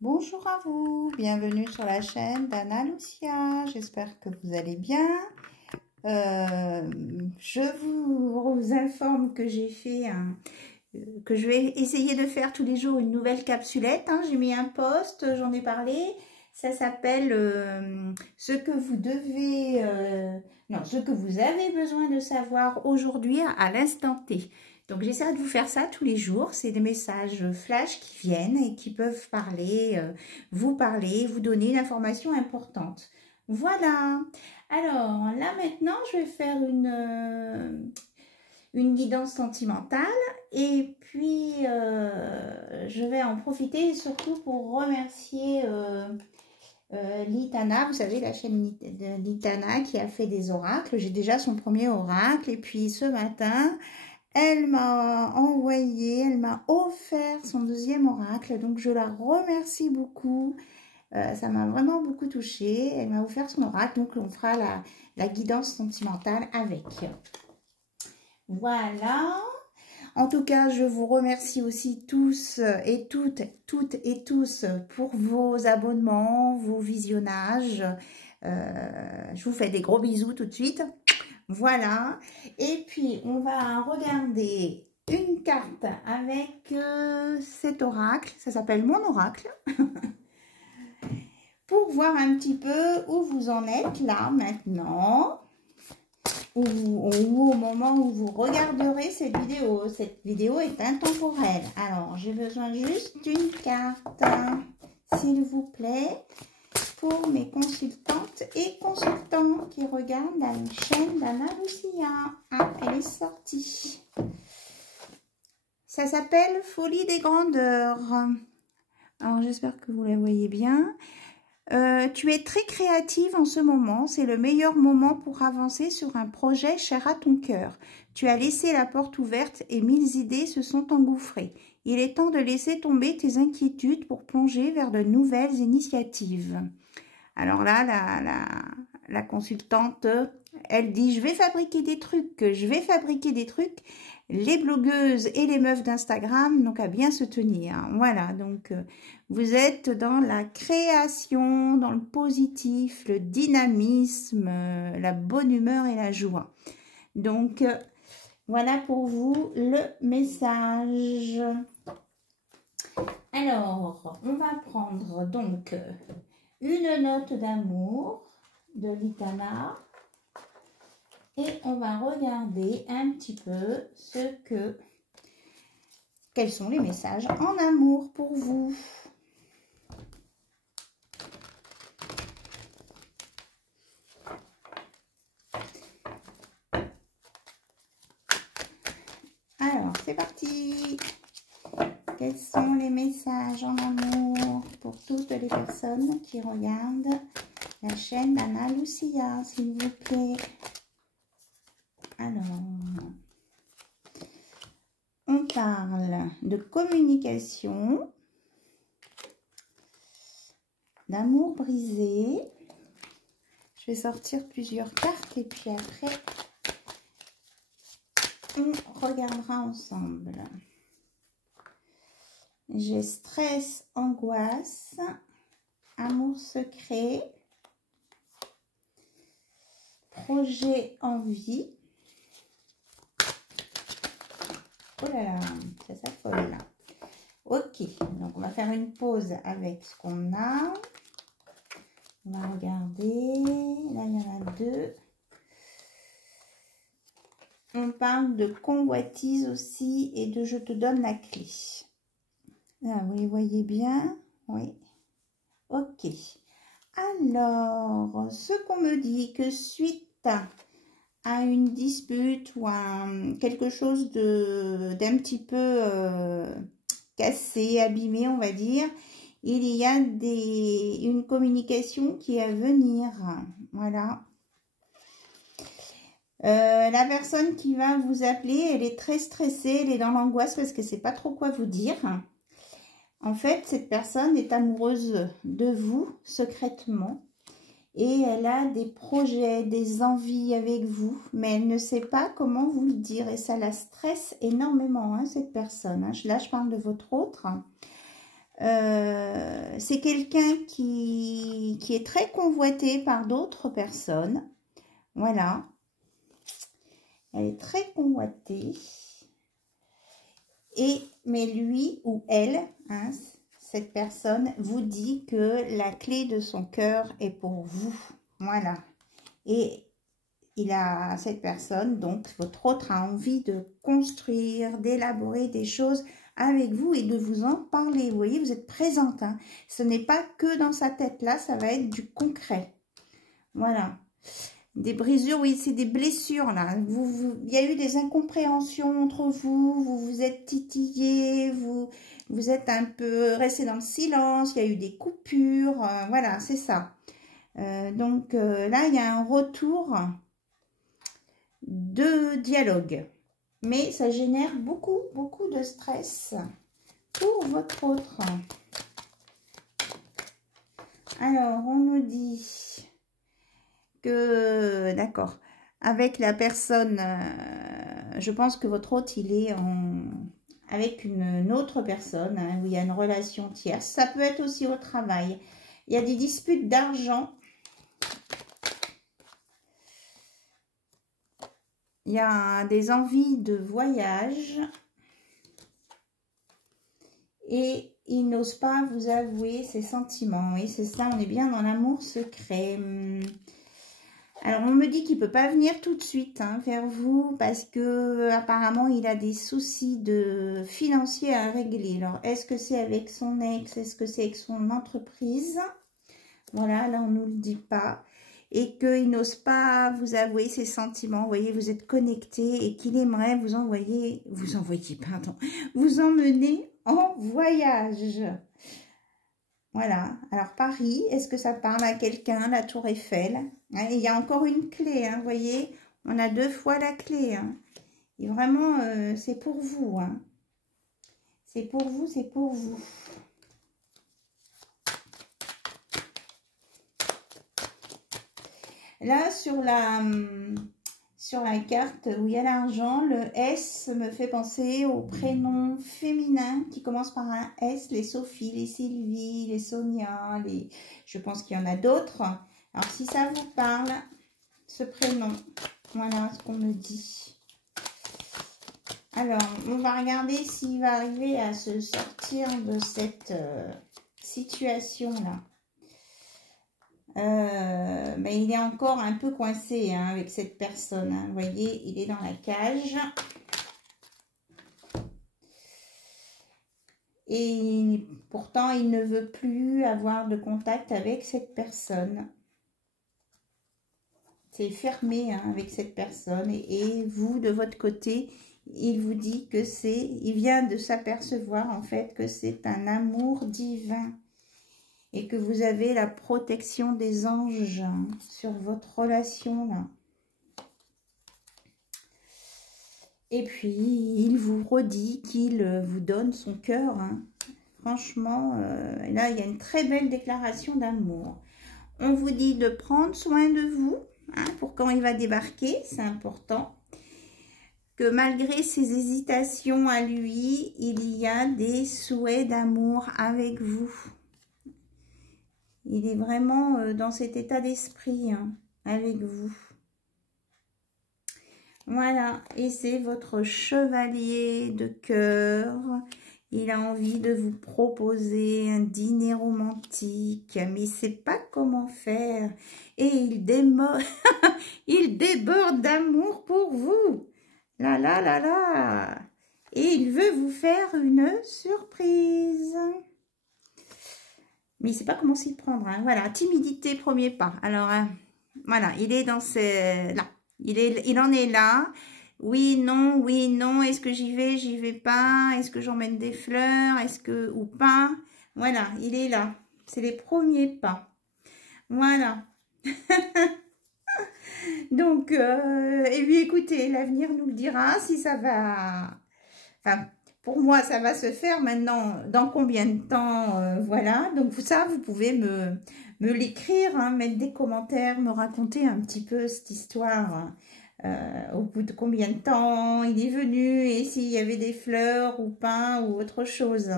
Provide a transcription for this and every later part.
Bonjour à vous, bienvenue sur la chaîne d'Anna Lucia, j'espère que vous allez bien. Je vous informe que que je vais essayer de faire tous les jours une nouvelle capsulette. J'ai mis un post, j'en ai parlé, ça s'appelle ce que vous devez, ce que vous avez besoin de savoir aujourd'hui à l'instant T. Donc, j'essaie de vous faire ça tous les jours. C'est des messages flash qui viennent et qui peuvent parler, vous donner une information importante. Voilà. Alors, là maintenant, je vais faire une guidance sentimentale et puis je vais en profiter surtout pour remercier Litana, vous savez, la chaîne de Litana qui a fait des oracles. J'ai déjà son premier oracle et puis ce matin, elle m'a offert son deuxième oracle, donc je la remercie beaucoup. Ça m'a vraiment beaucoup touchée. Elle m'a offert son oracle, donc on fera la guidance sentimentale avec. Voilà. En tout cas, je vous remercie aussi tous et toutes et tous pour vos abonnements, vos visionnages. Je vous fais des gros bisous tout de suite. Voilà, et puis on va regarder une carte avec cet oracle, ça s'appelle mon oracle, pour voir un petit peu où vous en êtes là maintenant, ou au moment où vous regarderez cette vidéo. Cette vidéo est intemporelle. Alors, j'ai besoin juste d'une carte, s'il vous plaît, pour mes consultantes et consultants qui regardent la chaîne d'Anna Lucia. Ah, elle est sortie. Ça s'appelle Folie des grandeurs. Alors, j'espère que vous la voyez bien. Tu es très créative en ce moment. C'est le meilleur moment pour avancer sur un projet cher à ton cœur. Tu as laissé la porte ouverte et 1000 idées se sont engouffrées. Il est temps de laisser tomber tes inquiétudes pour plonger vers de nouvelles initiatives. Alors là, la consultante, elle dit, je vais fabriquer des trucs. Les blogueuses et les meufs d'Instagram n'ont qu'à bien se tenir. Voilà, donc vous êtes dans la création, dans le positif, le dynamisme, la bonne humeur et la joie. Donc, voilà pour vous le message. Alors, on va prendre donc une note d'amour de Litana et on va regarder un petit peu quels sont les messages en amour pour vous. Alors, c'est parti. Quels sont les messages en amour pour toutes les personnes qui regardent la chaîne d'Anna Lucia, s'il vous plaît? Alors, on parle de communication, d'amour brisé. Je vais sortir plusieurs cartes et puis après, on regardera ensemble. J'ai stress, angoisse, amour secret, projet, envie. Oh là là, ça s'affole là. Ok, donc on va faire une pause avec ce qu'on a. On va regarder. Là, il y en a deux. On parle de convoitise aussi et de je te donne la clé. Là, vous les voyez bien? Oui. Ok. Alors, ce qu'on me dit que suite à une dispute ou à quelque chose d'un petit peu cassé, abîmé, on va dire, il y a une communication qui est à venir. Voilà. La personne qui va vous appeler, elle est très stressée, elle est dans l'angoisse parce qu'elle ne sait pas trop quoi vous dire. En fait, cette personne est amoureuse de vous secrètement et elle a des projets, des envies avec vous, mais elle ne sait pas comment vous le dire et ça la stresse énormément, cette personne. Là, je parle de votre autre. C'est quelqu'un qui est très convoité par d'autres personnes. Voilà. Elle est très convoitée. Mais lui ou elle, hein, cette personne, vous dit que la clé de son cœur est pour vous. Voilà. Et cette personne, donc votre autre, a envie de construire, d'élaborer des choses avec vous et de vous en parler. Vous voyez, vous êtes présente. Hein. Ce n'est pas que dans sa tête là, ça va être du concret. Voilà. Des brisures, oui, c'est des blessures là. Il y a eu des incompréhensions entre vous, vous vous êtes titillé, vous êtes un peu resté dans le silence, il y a eu des coupures, voilà, c'est ça. Donc là, il y a un retour de dialogue. Mais ça génère beaucoup, beaucoup de stress pour votre autre. Alors, on nous dit que, d'accord, avec la personne, je pense que votre hôte, il est avec une autre personne, hein, où il y a une relation tierce. Ça peut être aussi au travail. Il y a des disputes d'argent. Il y a des envies de voyage. Et il n'ose pas vous avouer ses sentiments. Oui, c'est ça, on est bien dans l'amour secret. Alors, on me dit qu'il ne peut pas venir tout de suite hein, vers vous parce que apparemment il a des soucis financiers à régler. Alors, est-ce que c'est avec son ex? Est-ce que c'est avec son entreprise? Voilà, là, on ne nous le dit pas. Et qu'il n'ose pas vous avouer ses sentiments. Vous voyez, vous êtes connecté et qu'il aimerait vous emmener en voyage. Voilà. Alors, Paris, est-ce que ça parle à quelqu'un, la Tour Eiffel? Hein, il y a encore une clé, hein, vous voyez. On a 2 fois la clé. Hein. Et vraiment, c'est pour vous. Hein. C'est pour vous, c'est pour vous. Là, sur la carte où il y a l'argent, le S me fait penser aux prénoms féminins qui commencent par un S, les Sophie, les Sylvie, les Sonia, je pense qu'il y en a d'autres. Alors, si ça vous parle, ce prénom, voilà ce qu'on me dit. Alors, on va regarder s'il va arriver à se sortir de cette situation-là. Mais il est encore un peu coincé hein, avec cette personne. Hein. Vous voyez, il est dans la cage. Et pourtant, il ne veut plus avoir de contact avec cette personne. C'est fermé hein, avec cette personne. Et vous, de votre côté, il vous dit que il vient de s'apercevoir en fait que c'est un amour divin. Et que vous avez la protection des anges hein, sur votre relation là. Et puis, il vous redit qu'il vous donne son cœur. Hein. Franchement, là, il y a une très belle déclaration d'amour. On vous dit de prendre soin de vous hein, pour quand il va débarquer, c'est important. Que malgré ses hésitations à lui, il y a des souhaits d'amour avec vous. Il est vraiment dans cet état d'esprit hein, avec vous. Voilà, et c'est votre chevalier de cœur. Il a envie de vous proposer un dîner romantique, mais il ne sait pas comment faire. Et il déborde d'amour pour vous. Là, là, là, là. Et il veut vous faire une surprise. Mais il ne sait pas comment s'y prendre. Hein. Voilà, timidité, premier pas. Alors, voilà, il est dans là. Il en est là. Oui, non, est-ce que j'y vais pas? Est-ce que j'emmène des fleurs? Est-ce que, ou pas? Voilà, il est là. C'est les premiers pas. Voilà. Donc, et puis écoutez, l'avenir nous le dira si ça va... Enfin, pour moi, ça va se faire maintenant. Dans combien de temps? Voilà. Donc, ça, vous pouvez me l'écrire, hein, mettre des commentaires, me raconter un petit peu cette histoire. Au bout de combien de temps il est venu et s'il y avait des fleurs ou pas ou autre chose.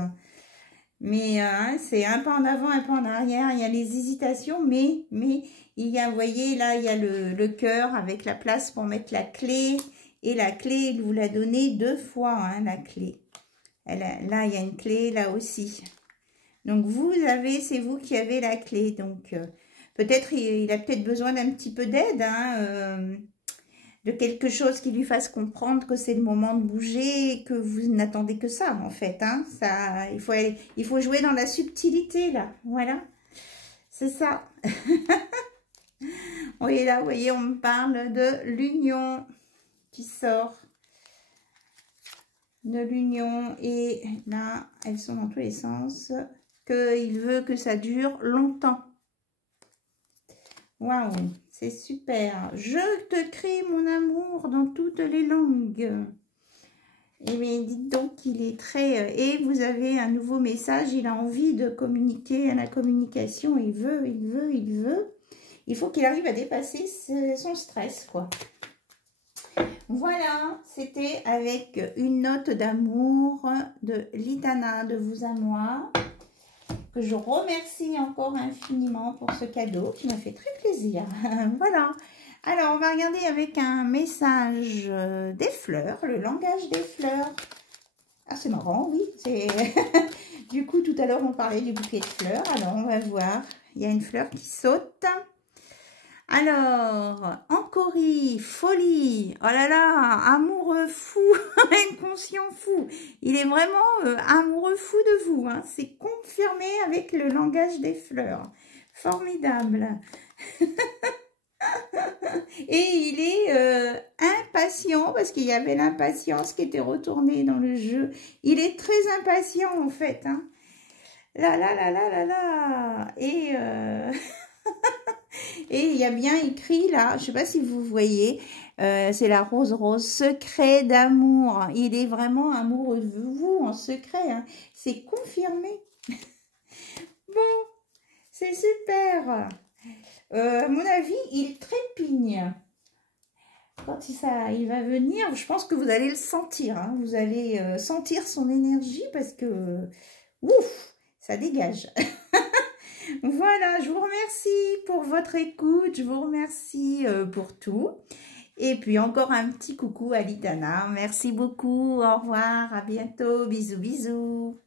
Mais c'est un pas en avant, un pas en arrière. Il y a les hésitations, mais il y a, vous voyez, là, il y a le cœur avec la place pour mettre la clé. Et la clé, il vous l'a donnée 2 fois, hein, la clé. Là, il y a une clé, là aussi. Donc, vous avez, c'est vous qui avez la clé. Donc, peut-être, il a peut-être besoin d'un petit peu d'aide, hein, de quelque chose qui lui fasse comprendre que c'est le moment de bouger et que vous n'attendez que ça, en fait. Hein. Ça, il faut jouer dans la subtilité, là. Voilà. C'est ça. Oui, là, vous voyez, on me parle de l'union qui sort. De l'union. Et là, elles sont dans tous les sens. Qu'il veut que ça dure longtemps. Waouh, c'est super. Je te crie mon amour dans toutes les langues. Et bien, dites donc qu'il est très... Et vous avez un nouveau message, il a envie de communiquer à la communication. Il veut. Il faut qu'il arrive à dépasser son stress, quoi. Voilà, c'était avec une note d'amour de Litana, de vous à moi. Que je remercie encore infiniment pour ce cadeau qui m'a fait très plaisir. Voilà. Alors, on va regarder avec un message des fleurs, le langage des fleurs. Ah, c'est marrant, oui. Du coup, tout à l'heure, on parlait du bouquet de fleurs. Alors, on va voir. Il y a une fleur qui saute. Alors, Encori, folie, oh là là, amoureux fou, inconscient fou. Il est vraiment amoureux fou de vous. Hein. C'est confirmé avec le langage des fleurs. Formidable. Et il est impatient, parce qu'il y avait l'impatience qui était retournée dans le jeu. Il est très impatient, en fait. Hein. Là, là, là, là, là, là. Et... Et il y a bien écrit là, je ne sais pas si vous voyez, c'est la rose rose, secret d'amour. Il est vraiment amoureux de vous en secret, hein. C'est confirmé. Bon, c'est super. À mon avis, il trépigne. Quand il va venir, je pense que vous allez le sentir. Hein. Vous allez sentir son énergie parce que, ouf, ça dégage. Voilà, je vous remercie pour votre écoute, je vous remercie pour tout. Et puis encore un petit coucou à Litana. Merci beaucoup, au revoir, à bientôt, bisous, bisous.